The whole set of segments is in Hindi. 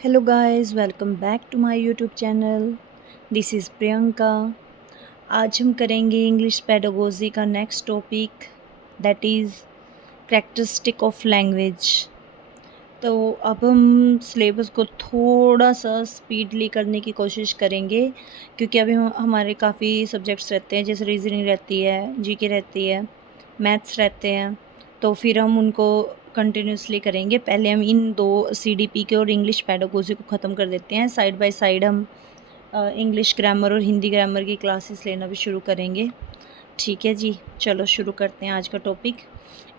Hello guys, welcome back to my YouTube channel. This is Priyanka. आज हम करेंगे इंग्लिश पेडागोजी का next topic, that is characteristic of language. तो अब हम सिलेबस को थोड़ा सा स्पीडली करने की कोशिश करेंगे, क्योंकि अभी हमारे काफ़ी सब्जेक्ट्स रहते हैं, जैसे रीजनिंग रहती है, जीके रहती है, मैथ्स रहते हैं। तो फिर हम उनको कंटिन्यूसली करेंगे। पहले हम इन दो सीडीपी के और इंग्लिश पेडागोजी को ख़त्म कर देते हैं। साइड बाय साइड हम इंग्लिश ग्रामर और हिंदी ग्रामर की क्लासेस लेना भी शुरू करेंगे। ठीक है जी, चलो शुरू करते हैं आज का टॉपिक।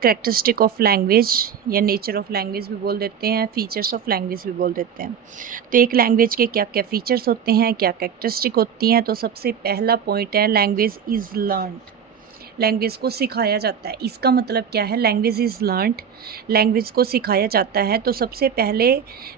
कैरेक्टरिस्टिक ऑफ लैंग्वेज या नेचर ऑफ लैंग्वेज भी बोल देते हैं, फीचर्स ऑफ लैंग्वेज भी बोल देते हैं। तो एक लैंग्वेज के क्या क्या फीचर्स होते हैं, क्या कैरेक्टरिस्टिक होती हैं। तो सबसे पहला पॉइंट है, लैंग्वेज इज़ लर्नड। लैंग्वेज को सिखाया जाता है। इसका मतलब क्या है, लैंग्वेज इज़ लर्नड, लैंग्वेज को सिखाया जाता है। तो सबसे पहले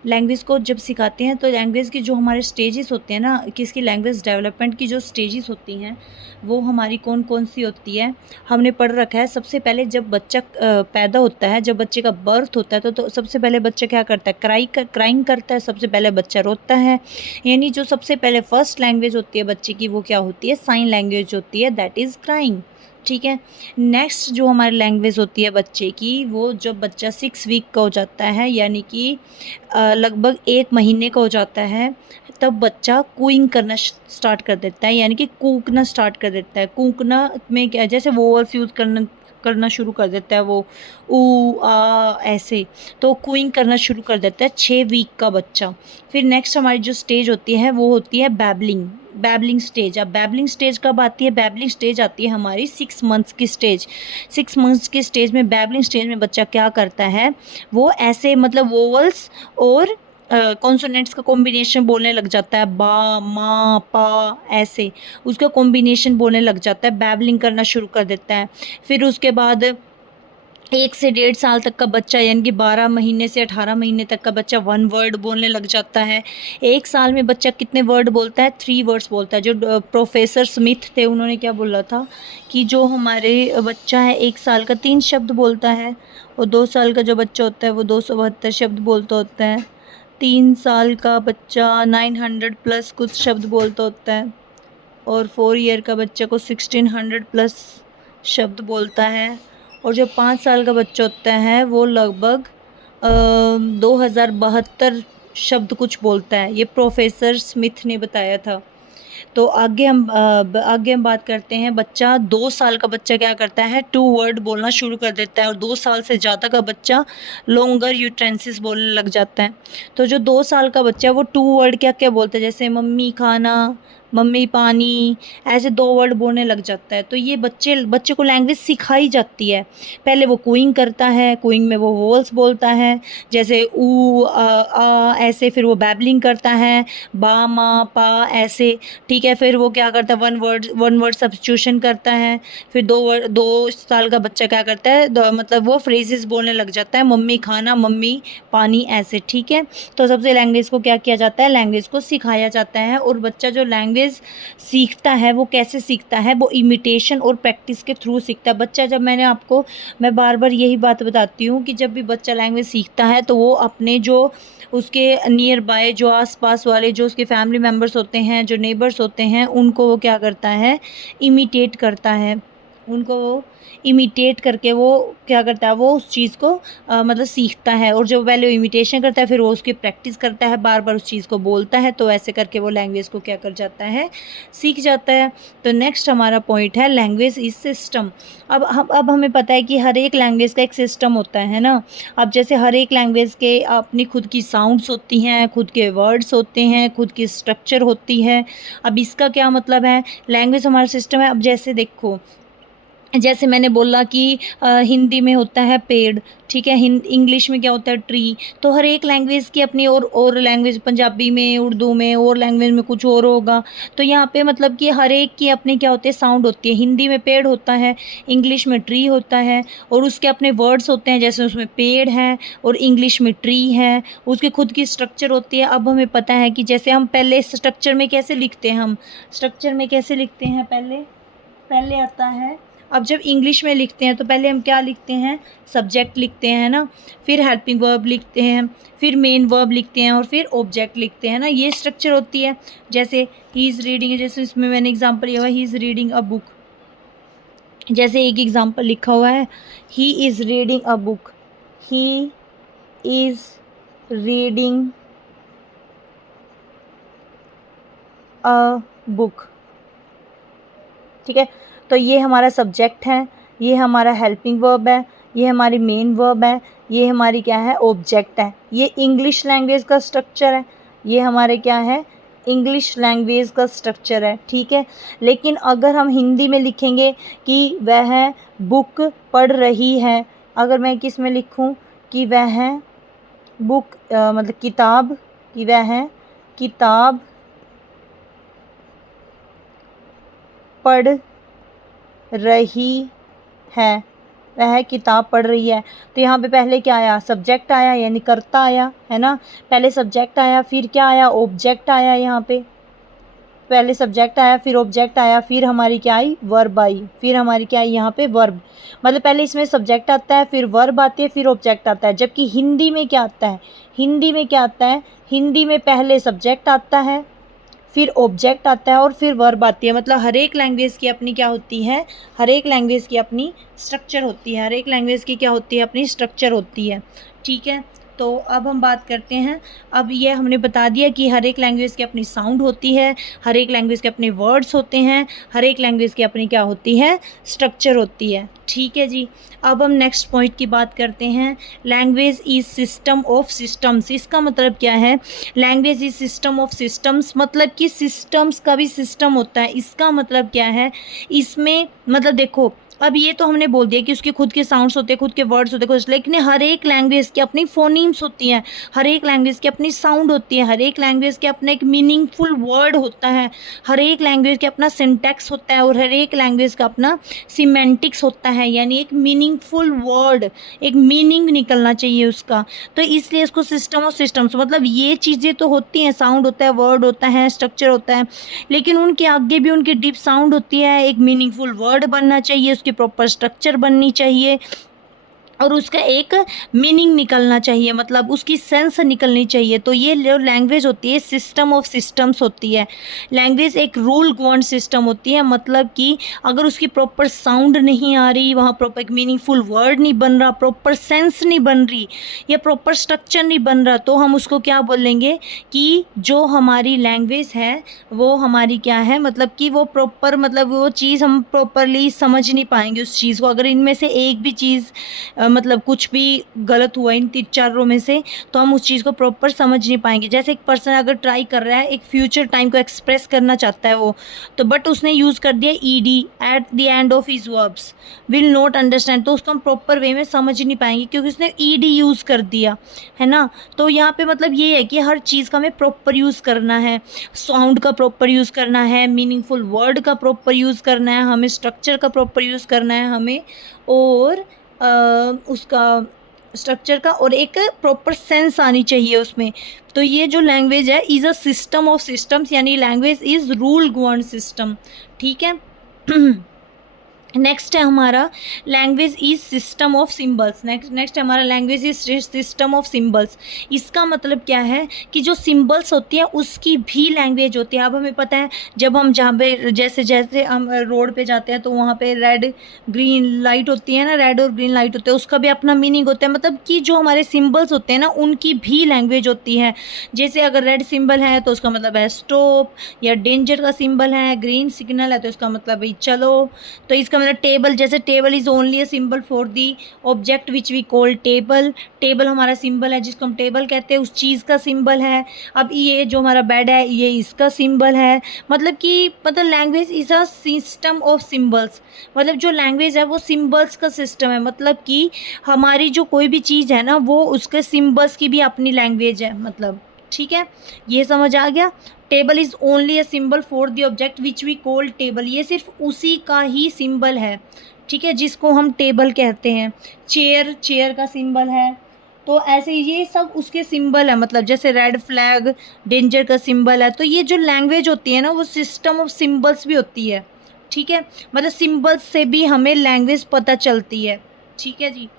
लैंग्वेज को जब सिखाते हैं तो लैंग्वेज की जो हमारे स्टेजेस होते हैं ना, किसकी लैंग्वेज डेवलपमेंट की जो स्टेजेस होती हैं वो हमारी कौन कौन सी होती है, हमने पढ़ रखा है। सबसे पहले जब बच्चा पैदा होता है, जब बच्चे का बर्थ होता है तो सबसे पहले बच्चा क्या करता है, क्राइंग करता है। सबसे पहले बच्चा रोता है, यानी जो सबसे पहले फर्स्ट लैंग्वेज होती है बच्चे की वो क्या होती है, साइन लैंग्वेज होती है, दैट इज़ क्राइंग। ठीक है। नेक्स्ट जो हमारी लैंग्वेज होती है बच्चे की, वो जब बच्चा 6 वीक का हो जाता है, यानी कि लगभग 1 महीने का हो जाता है, तब बच्चा कूइंग करना स्टार्ट कर देता है, यानी कि कूकना स्टार्ट कर देता है। कूकना में क्या है, जैसे वोवल्स यूज़ करना करना शुरू कर देता है, वो ऊ आ ऐसे, तो कूइंग करना शुरू कर देता है 6 वीक का बच्चा। फिर नेक्स्ट हमारी जो स्टेज होती है वो होती है बैबलिंग। Babbling stage. अब बैबलिंग स्टेज कब आती है, बैबलिंग स्टेज आती है हमारी 6 मंथ्स की स्टेज। 6 मंथ्स की स्टेज में, बैबलिंग स्टेज में बच्चा क्या करता है, वो ऐसे मतलब वोवल्स और कॉन्सोनेंट्स का कॉम्बिनेशन बोलने लग जाता है, बा मा पा ऐसे, उसका कॉम्बिनेशन बोलने लग जाता है, बैबलिंग करना शुरू कर देता है। फिर उसके बाद 1 से 1.5 साल तक का बच्चा, यानी कि 12 महीने से 18 महीने तक का बच्चा 1 वर्ड बोलने लग जाता है। 1 साल में बच्चा कितने वर्ड बोलता है, 3 वर्ड्स बोलता है। जो प्रोफेसर स्मिथ थे उन्होंने क्या बोला था कि जो हमारे बच्चा है 1 साल का 3 शब्द बोलता है, और 2 साल का जो बच्चा होता है वो 272 शब्द बोलता होता है। 3 साल का बच्चा 900+ कुछ शब्द बोलता होता है, और 4 ईयर का बच्चा को 1600+ शब्द बोलता है। और जो 5 साल का बच्चा होता है वो लगभग 2072 शब्द कुछ बोलता है। ये प्रोफेसर स्मिथ ने बताया था। तो आगे हम बात करते हैं, बच्चा 2 साल का बच्चा क्या करता है, 2 वर्ड बोलना शुरू कर देता है, और 2 साल से ज़्यादा का बच्चा लॉन्गर यूटेंसिस बोलने लग जाता है। तो जो 2 साल का बच्चा है वो 2 वर्ड क्या क्या बोलता है, जैसे मम्मी खाना, मम्मी पानी, ऐसे 2 वर्ड बोलने लग जाता है। तो ये बच्चे को लैंग्वेज सिखाई जाती है। पहले वो कूइंग करता है, कूइंग में वो वोवल्स बोलता है, जैसे ऊ आ ऐसे। फिर वो बैबलिंग करता है, बा मा पा ऐसे। ठीक है। फिर वो क्या करता है, वन वर्ड सब्स्टिट्यूशन करता है। फिर 2 साल का बच्चा क्या करता है, मतलब वो फ्रेजेस बोलने लग जाता है, मम्मी खाना, मम्मी पानी ऐसे। ठीक है। तो सबसे लैंग्वेज को क्या किया जाता है, लैंग्वेज को सिखाया जाता है। और बच्चा जो लैंग्वेज सीखता है वो कैसे सीखता है, वो इमिटेशन और प्रैक्टिस के थ्रू सीखता है बच्चा। जब मैं बार बार यही बात बताती हूँ कि जब भी बच्चा लैंग्वेज सीखता है तो वो अपने जो उसके नियर बाय, जो आस-पास वाले, जो उसके फैमिली मेंबर्स होते हैं, जो नेबर्स होते हैं, उनको वो क्या करता है, इमिटेट करता है। उनको वो इमिटेट करके वो क्या करता है, वो उस चीज़ को मतलब सीखता है। और जो पहले वो इमिटेशन करता है, फिर वो उसकी प्रैक्टिस करता है, बार-बार उस चीज़ को बोलता है, तो ऐसे करके वो लैंग्वेज को क्या कर जाता है, सीख जाता है। तो नेक्स्ट हमारा पॉइंट है, लैंग्वेज इज़ सिस्टम। अब हमें पता है कि हर एक लैंग्वेज का एक सिस्टम होता है ना। अब जैसे हर एक लैंग्वेज के अपनी खुद की साउंड्स होती हैं, खुद के वर्ड्स होते हैं, खुद की स्ट्रक्चर होती है। अब इसका क्या मतलब है, लैंग्वेज हमारा सिस्टम है। अब जैसे देखो, जैसे मैंने बोला कि हिंदी में होता है पेड़, ठीक है, इंग्लिश में क्या होता है, ट्री। तो हर एक लैंग्वेज की अपनी और लैंग्वेज, पंजाबी में, उर्दू में, और लैंग्वेज में कुछ और होगा। तो यहाँ पे मतलब कि हर एक की अपनी क्या होती है, साउंड होती है। हिंदी में पेड़ होता है, इंग्लिश में ट्री होता है, और उसके अपने वर्ड्स होते हैं, जैसे उसमें पेड़ है और इंग्लिश में ट्री है, उसकी खुद की स्ट्रक्चर होती है। अब हमें पता है कि जैसे हम पहले स्ट्रक्चर में कैसे लिखते हैं, पहले आता है अब जब इंग्लिश में लिखते हैं तो पहले हम क्या लिखते हैं, सब्जेक्ट लिखते हैं ना, फिर हेल्पिंग वर्ब लिखते हैं, फिर मेन वर्ब लिखते हैं और फिर ऑब्जेक्ट लिखते हैं ना, ये स्ट्रक्चर होती है। जैसे ही इज़ रीडिंग, जैसे इसमें मैंने एग्जांपल लिया हुआ है he is reading a book, जैसे एक एग्जांपल लिखा हुआ है he is reading a book, he is reading a book, ठीक है। तो ये हमारा सब्जेक्ट है, ये हमारा हेल्पिंग वर्ब है, ये हमारी मेन वर्ब है, ये हमारी क्या है, ऑब्जेक्ट है। ये इंग्लिश लैंग्वेज का स्ट्रक्चर है, ये हमारे क्या है, इंग्लिश लैंग्वेज का स्ट्रक्चर है, ठीक है। लेकिन अगर हम हिंदी में लिखेंगे कि वह बुक पढ़ रही है, अगर मैं किस में लिखूं कि वह बुक मतलब किताब, कि वह किताब पढ़ रही है, वह किताब पढ़ रही है, तो यहाँ पे पहले क्या आया, सब्जेक्ट आया यानी कर्ता आया, है ना। पहले सब्जेक्ट आया, फिर क्या आया, ऑब्जेक्ट आया। यहाँ पे पहले सब्जेक्ट आया, फिर ऑब्जेक्ट आया, फिर हमारी क्या आई, वर्ब आई, फिर हमारी क्या आई यहाँ पे, वर्ब। मतलब पहले इसमें सब्जेक्ट आता है, फिर वर्ब आती है, फिर ऑब्जेक्ट आता है। जबकि हिंदी में क्या आता है, हिंदी में क्या आता है, हिंदी में पहले सब्जेक्ट आता है, फिर ऑब्जेक्ट आता है और फिर वर्ब आती है। मतलब हर एक लैंग्वेज की अपनी क्या होती है, हर एक लैंग्वेज की अपनी स्ट्रक्चर होती है, हर एक लैंग्वेज की क्या होती है, अपनी स्ट्रक्चर होती है, ठीक है। तो अब हम बात करते हैं, अब ये हमने बता दिया कि हर एक लैंग्वेज की अपनी साउंड होती है, हर एक लैंग्वेज के अपने वर्ड्स होते हैं, हर एक लैंग्वेज की अपनी क्या होती है, स्ट्रक्चर होती है, ठीक है जी। अब हम नेक्स्ट पॉइंट की बात करते हैं, language is system of systems. इसका मतलब क्या है, language is system of systems, मतलब कि सिस्टम्स का भी सिस्टम होता है। इसका मतलब क्या है, इसमें मतलब देखो, अब ये तो हमने बोल दिया कि उसके खुद के साउंड्स होते हैं, खुद के वर्ड्स होते हैं कुछ, लेकिन हर एक लैंग्वेज की अपनी फोनीम्स होती हैं, हर एक लैंग्वेज की अपनी साउंड होती है, हर एक लैंग्वेज के अपना एक मीनिंगफुल वर्ड होता है, हर एक लैंग्वेज के अपना सिंटैक्स होता है और हर एक लैंग्वेज का अपना सिमेंटिक्स होता है, यानी एक मीनिंगफुल वर्ड, एक मीनिंग निकलना चाहिए उसका। तो इसलिए इसको सिस्टम ऑफ सिस्टम्स, मतलब ये चीज़ें तो होती हैं, साउंड होता है, वर्ड होता है, स्ट्रक्चर होता है, लेकिन उनके आगे भी उनकी डीप साउंड होती है, एक मीनिंगफुल वर्ड बनना चाहिए, उसकी प्रॉपर स्ट्रक्चर बननी चाहिए और उसका एक मीनिंग निकलना चाहिए, मतलब उसकी सेंस निकलनी चाहिए। तो ये जो लैंग्वेज होती है सिस्टम ऑफ सिस्टम्स होती है। लैंग्वेज एक रूल गवर्न सिस्टम होती है, मतलब कि अगर उसकी प्रॉपर साउंड नहीं आ रही, वहाँ प्रॉपर एक मीनिंगफुल वर्ड नहीं बन रहा, प्रॉपर सेंस नहीं बन रही या प्रॉपर स्ट्रक्चर नहीं बन रहा, तो हम उसको क्या बोलेंगे कि जो हमारी लैंग्वेज है वो हमारी क्या है, मतलब कि वो प्रॉपर, मतलब वो चीज़ हम प्रॉपरली समझ नहीं पाएंगे उस चीज़ को। अगर इनमें से एक भी चीज़ मतलब कुछ भी गलत हुआ इन 3-4 में से, तो हम उस चीज़ को प्रॉपर समझ नहीं पाएंगे। जैसे एक पर्सन अगर ट्राई कर रहा है, एक फ्यूचर टाइम को एक्सप्रेस करना चाहता है वो, तो बट उसने यूज़ कर दिया ED at the end of his verbs, will not understand, तो उसको हम प्रॉपर वे में समझ नहीं पाएंगे क्योंकि उसने ईडी यूज़ कर दिया है ना। तो यहाँ पे मतलब ये है कि हर चीज़ का हमें प्रॉपर यूज़ करना है, साउंड का प्रॉपर यूज़ करना है, मीनिंगफुल वर्ड का प्रॉपर यूज़ करना है, हमें स्ट्रक्चर का प्रॉपर यूज़ करना है हमें, और उसका स्ट्रक्चर का, और एक प्रॉपर सेंस आनी चाहिए उसमें। तो ये जो लैंग्वेज है is a system of systems, यानी language is rule govern system, ठीक है। नेक्स्ट है हमारा language is system of symbols. Next है हमारा language is system of symbols. इसका मतलब क्या है कि जो सिम्बल्स होती है उसकी भी लैंग्वेज होती है। अब हमें पता है जब हम जहाँ पे जैसे जैसे हम रोड पे जाते हैं तो वहाँ पे रेड ग्रीन लाइट होती है ना, रेड और ग्रीन लाइट होते हैं, उसका भी अपना मीनिंग होता है। मतलब कि जो हमारे सिम्बल्स होते हैं ना उनकी भी लैंग्वेज होती है। जैसे अगर रेड सिम्बल है तो उसका मतलब है स्टॉप, या डेंजर का सिम्बल है, ग्रीन सिग्नल है तो इसका मतलब भाई चलो। तो इसका मतलब टेबल, जैसे table is only a symbol for the object which we call table. Table हमारा सिंबल है जिसको हम टेबल कहते हैं, उस चीज़ का सिंबल है। अब ये जो हमारा बेड है ये इसका सिंबल है। मतलब कि मतलब language is a system of symbols. मतलब जो लैंग्वेज है वो सिंबल्स का सिस्टम है। मतलब कि हमारी जो कोई भी चीज़ है ना वो उसके सिंबल्स की भी अपनी लैंग्वेज है, मतलब ठीक है, ये समझ आ गया। Table is only a symbol for the object which we call table. ये सिर्फ उसी का ही सिंबल है, ठीक है, जिसको हम टेबल कहते हैं। चेयर, चेयर का सिंबल है। तो ऐसे ये सब उसके सिंबल है। मतलब जैसे रेड फ्लैग डेंजर का सिंबल है। तो ये जो लैंग्वेज होती है ना वो सिस्टम ऑफ सिंबल्स भी होती है, ठीक है, मतलब सिंबल्स से भी हमें लैंग्वेज पता चलती है। ठीक है जी।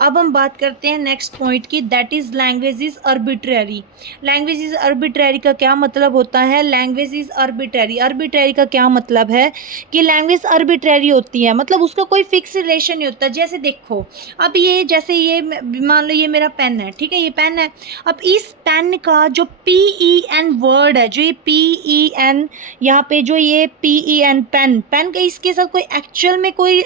अब हम बात करते हैं नेक्स्ट पॉइंट की, that is language is arbitrary. Language is arbitrary का क्या मतलब होता है? लैंग्वेज इज अर्बिट्ररी, अर्बिट्ररी का क्या मतलब है कि लैंग्वेज अर्बिट्ररी होती है, मतलब उसका कोई फिक्स रिलेशन नहीं होता। जैसे देखो, अब ये जैसे ये मान लो ये मेरा पेन है, ठीक है, ये पेन है। अब इस पेन का जो PEN वर्ड है, जो ये PEN यहाँ पे जो ये PEN पेन, पेन का इसके साथ कोई एक्चुअल में कोई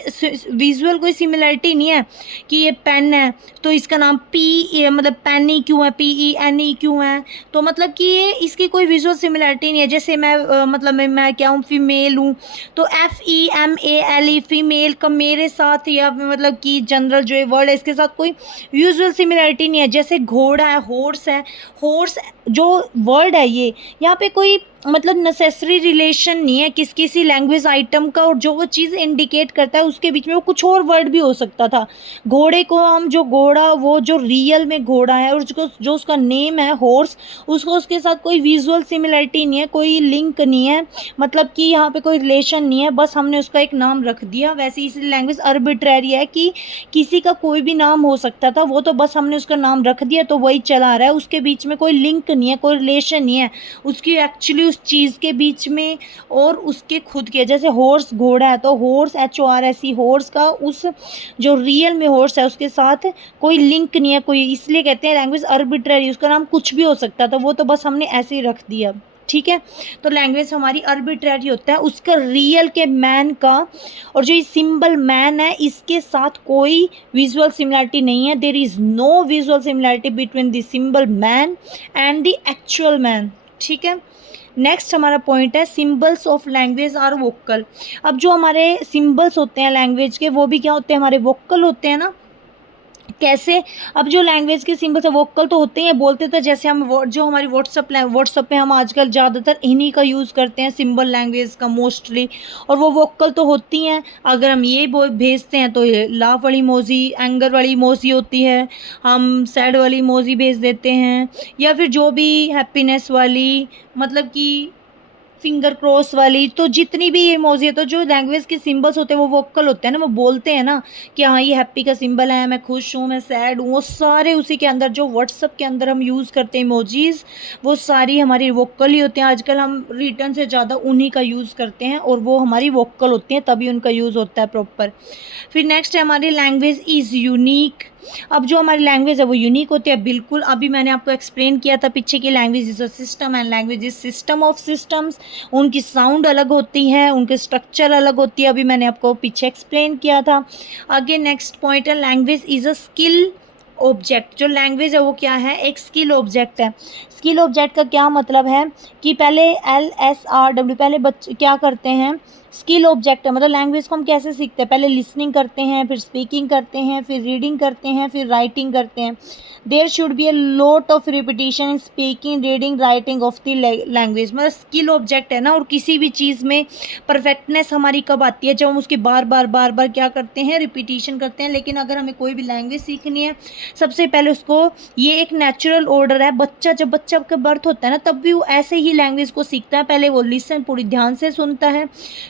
विजुअल कोई सिमिलरिटी नहीं है कि ये पेन है तो इसका नाम मतलब पेन ही क्यों है, PEN ही क्यों है। तो मतलब कि ये इसकी कोई विजुअल सिमिलरिटी नहीं है। जैसे मैं मतलब मैं क्या हूँ, फीमेल हूँ, तो FEMALE फीमेल का मेरे साथ या मतलब कि जनरल जो ये वर्ड है इसके साथ कोई विजुअल सिमिलरिटी नहीं है। जैसे घोड़ा है, हॉर्स है, हॉर्स जो वर्ड है ये यहाँ पे कोई मतलब नेसेसरी रिलेशन नहीं है किसी लैंग्वेज आइटम का, और जो वो चीज़ इंडिकेट करता है उसके बीच में वो कुछ और वर्ड भी हो सकता था। घोड़े को हम जो घोड़ा, वो जो रियल में घोड़ा है और उसको जो उसका नेम है हॉर्स, उसको उसके साथ कोई विजुअल सिमिलरिटी नहीं है, कोई लिंक नहीं है, मतलब कि यहाँ पे कोई रिलेशन नहीं है, बस हमने उसका एक नाम रख दिया। वैसे इस लैंग्वेज अर्बिट्ररी है कि किसी का कोई भी नाम हो सकता था, वो तो बस हमने उसका नाम रख दिया तो वही चला रहा है, उसके बीच में कोई लिंक नहीं है, कोई रिलेशन नहीं है उसकी एक्चुअली उस चीज़ के बीच में और उसके खुद के। जैसे हॉर्स घोड़ा है तो हॉर्स HORSE हॉर्स का उस जो रियल में हॉर्स है उसके साथ कोई लिंक नहीं है कोई, इसलिए कहते हैं लैंग्वेज अर्बिट्ररी, उसका नाम कुछ भी हो सकता था, वो तो बस हमने ऐसे ही रख दिया। ठीक है, तो लैंग्वेज हमारी अर्बिट्ररी होता है, उसका रियल के मैन का और जो ये सिंबल मैन है इसके साथ कोई विजुअल सिमिलरिटी नहीं है। There is no visual similarity between the symbol man and the actual man. ठीक है, नेक्स्ट हमारा पॉइंट है symbols of language are vocal. अब जो हमारे सिंबल्स होते हैं लैंग्वेज के वो भी क्या होते हैं, हमारे वोकल होते हैं ना। कैसे? अब जो लैंग्वेज के सिंबल्स है वोकल तो होते हैं, बोलते तो जैसे हम जो हमारी व्हाट्सअप पे हम आजकल ज़्यादातर इन्हीं का यूज़ करते हैं सिंबल लैंग्वेज का मोस्टली, और वो वोकल तो होती हैं। अगर हम ये भेजते हैं तो ये लाफ वाली इमोजी, एंगर वाली इमोजी होती है, हम सैड वाली इमोजी भेज देते हैं, या फिर जो भी हैप्पीनेस वाली, मतलब कि फिंगर क्रॉस वाली, तो जितनी भी इमोजी है, तो जो लैंग्वेज के सिंबल्स होते हैं वो वोकल होते हैं ना, वो बोलते हैं ना कि हाँ ये हैप्पी का सिंबल है, मैं खुश हूँ, मैं सैड हूँ, वो सारे उसी के अंदर जो व्हाट्सअप के अंदर हम यूज़ करते हैं इमोजीज, वो सारी हमारी वोकल ही होते हैं। आजकल हम रिटर्न से ज़्यादा उन्हीं का यूज़ करते हैं और वो हमारी वोकल होती हैं, तभी उनका यूज़ होता है प्रॉपर। फिर नेक्स्ट है हमारी लैंग्वेज इज़ यूनिक। अब जो हमारी लैंग्वेज है वो यूनिक होती है, बिल्कुल अभी मैंने आपको एक्सप्लेन किया था पीछे की language is a system and language is system of systems. उनकी साउंड अलग होती है, उनके स्ट्रक्चर अलग होती है, अभी मैंने आपको पीछे एक्सप्लेन किया था। आगे नेक्स्ट पॉइंट है language is a skill object. जो लैंग्वेज है वो क्या है, एक स्किल ऑब्जेक्ट है। स्किल ऑब्जेक्ट का क्या मतलब है कि पहले LSRW पहले बच्चे क्या करते हैं, स्किल ऑब्जेक्ट है, मतलब लैंग्वेज को हम कैसे सीखते हैं, पहले लिसनिंग करते हैं, फिर स्पीकिंग करते हैं, फिर रीडिंग करते हैं, फिर राइटिंग करते हैं। There should be a lot of repetition in speaking, reading, writing of the language. मतलब स्किल ऑब्जेक्ट है ना, और किसी भी चीज़ में परफेक्टनेस हमारी कब आती है, जब हम उसकी बार बार क्या करते हैं, रिपीटिशन करते हैं। लेकिन अगर हमें कोई भी लैंग्वेज सीखनी है, सबसे पहले उसको, ये एक नेचुरल ऑर्डर है, जब बच्चा का बर्थ होता है ना तब भी वो ऐसे ही लैंग्वेज को सीखता है। पहले वो लिसन पूरी ध्यान से सुनता है,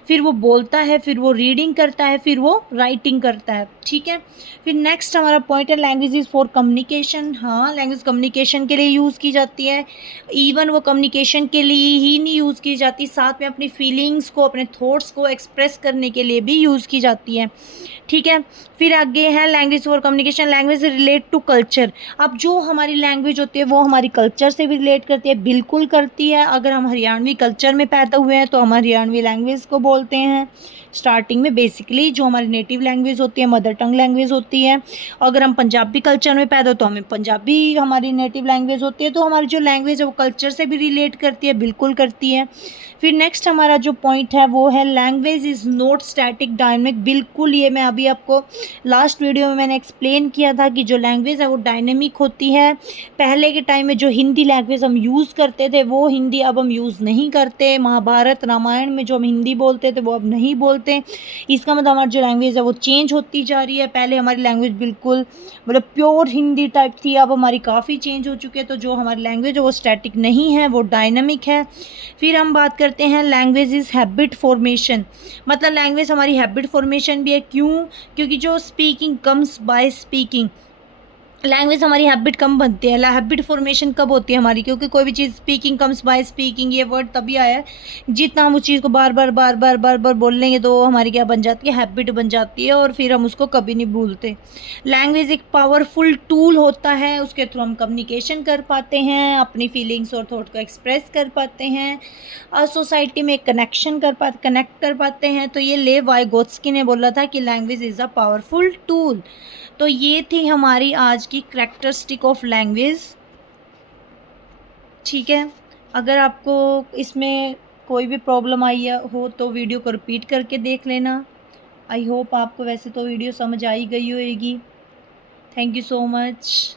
फिर वो बोलता है, फिर वो रीडिंग करता है, फिर वो राइटिंग करता है। ठीक है, फिर नेक्स्ट हमारा पॉइंट है लैंग्वेज इज़ फॉर कम्युनिकेशन। हाँ, लैंग्वेज कम्युनिकेशन के लिए यूज़ की जाती है। इवन वो कम्युनिकेशन के लिए ही नहीं यूज़ की जाती, साथ में अपनी फीलिंग्स को, अपने थॉट्स को एक्सप्रेस करने के लिए भी यूज़ की जाती है। ठीक है, फिर आगे है language for communication, language relate to culture. अब जो हमारी लैंग्वेज होती है वो हमारी कल्चर से भी रिलेट करती है, बिल्कुल करती है। अगर हम हरियाणवी कल्चर में पैदा हुए हैं तो हम हरियाणवी लैंग्वेज को बोलते हैं। स्टार्टिंग में बेसिकली जो हमारी नेटिव लैंग्वेज होती है, मदर टंग लैंग्वेज होती है। अगर हम पंजाबी कल्चर में पैदा हो तो हमें पंजाबी हमारी नेटिव लैंग्वेज होती है। तो हमारी जो लैंग्वेज है वो कल्चर से भी रिलेट करती है, बिल्कुल करती है। फिर नेक्स्ट हमारा जो पॉइंट है वो है language is not static dynamic. बिल्कुल, ये मैं अभी आपको लास्ट वीडियो में मैंने एक्सप्लेन किया था कि जो लैंग्वेज है वो डायनेमिक होती है। पहले के टाइम में जो हिंदी लैंग्वेज हम यूज़ करते थे वो हिंदी अब हम यूज़ नहीं करते। महाभारत रामायण में जो हम हिंदी बोलते थे वो अब नहीं बोलते। इसका मतलब हमारी जो लैंग्वेज है वो चेंज होती जा रही है। पहले हमारी लैंग्वेज बिल्कुल मतलब प्योर हिंदी टाइप थी, अब हमारी काफ़ी चेंज हो चुकी है। तो जो हमारी लैंग्वेज है वो स्टैटिक नहीं है, वो डायनामिक है। फिर हम बात करते हैं लैंग्वेज इज़ हैबिट फॉर्मेशन, मतलब लैंग्वेज हमारी हैबिट फॉर्मेशन भी है। क्यों? क्योंकि जो speaking comes by speaking, language हमारी हैबिट कम बनती है। हैबिट फॉर्मेशन कब होती है हमारी? क्योंकि कोई भी चीज़ स्पीकिंग कम्स बाय स्पीकिंग, ये वर्ड तभी आया है जितना हम उस चीज़ को बार बार बार बार बार बार बोल लेंगे तो वो हमारी क्या बन जाती है, हैबिट बन जाती है, और फिर हम उसको कभी नहीं भूलते। लैंग्वेज एक पावरफुल टूल होता है, उसके थ्रू हम कम्युनिकेशन कर पाते हैं, अपनी फीलिंग्स और थॉट को एक्सप्रेस कर पाते हैं, और सोसाइटी में कनेक्ट कर पाते हैं। तो ये लेव वाइगोत्स्की ने बोला था कि language is a powerful tool. तो ये थी हमारी आज की करैक्टरिस्टिक ऑफ लैंग्वेज। ठीक है, अगर आपको इसमें कोई भी प्रॉब्लम आई हो तो वीडियो को रिपीट करके देख लेना। आई होप आपको वैसे तो वीडियो समझ आई गई होगी। Thank you so much.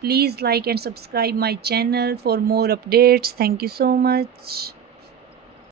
Please like and subscribe my channel for more updates. Thank you so much.